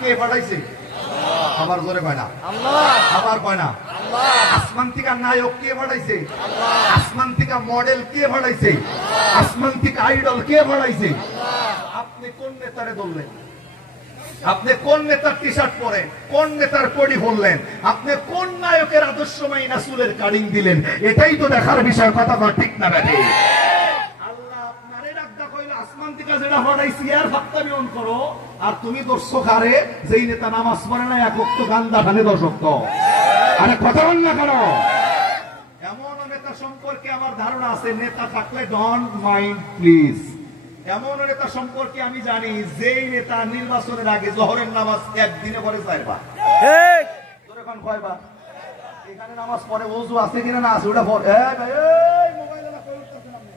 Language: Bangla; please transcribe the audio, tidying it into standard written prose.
কে পাঠাইছে? আবার জোরে কয় না আল্লাহ। আবার কয় না আল্লাহ। আসমান থেকে নায়ক কে পাঠাইছে? আসমান থেকে মডেল কে পাঠাইছে? আসমান থেকে আইডল কে পাঠাইছে? আপনি কোন নেতারে ধরলেন? আপনি কোন নেতার টি শার্ট পরেন? কোন নেতার কোডি পরলেন? আপনি কোন নায়কের আদর্শময় রাসূলের কাটিং দিলেন? এটাই তো দেখার বিষয়। কথা কর ঠিক না বেঠি? আল্লাহ আপনারে ডাকদা কইলো আসমান থেকে যেটা পাঠাইছি আর ফাত্তামি অন করো, আর তুমি দর্শক আরে যেই নেতা নামাজ পড়ে না এক ওয়াক্ত গান্দা খানে দর্শক তো আরে কথা বল না কেন? এমন নেতা সম্পর্কে আমার ধারণা আছে, নেতা থাকলে ডোন্ট মাইন্ড প্লিজ। এমন নেতা সম্পর্কে আমি জানি যেই নেতা নির্বাচনের আগে জোহরের নামাজ একদিনে পড়ে চাইবার। ঠিক। তোর এখন কয়বার এখানে নামাজ পড়ে? ওযু আছে কিনা না আছে ওটা পড়। এই ভাই এই মোবাইলে না কই উঠতেছেন আপনি?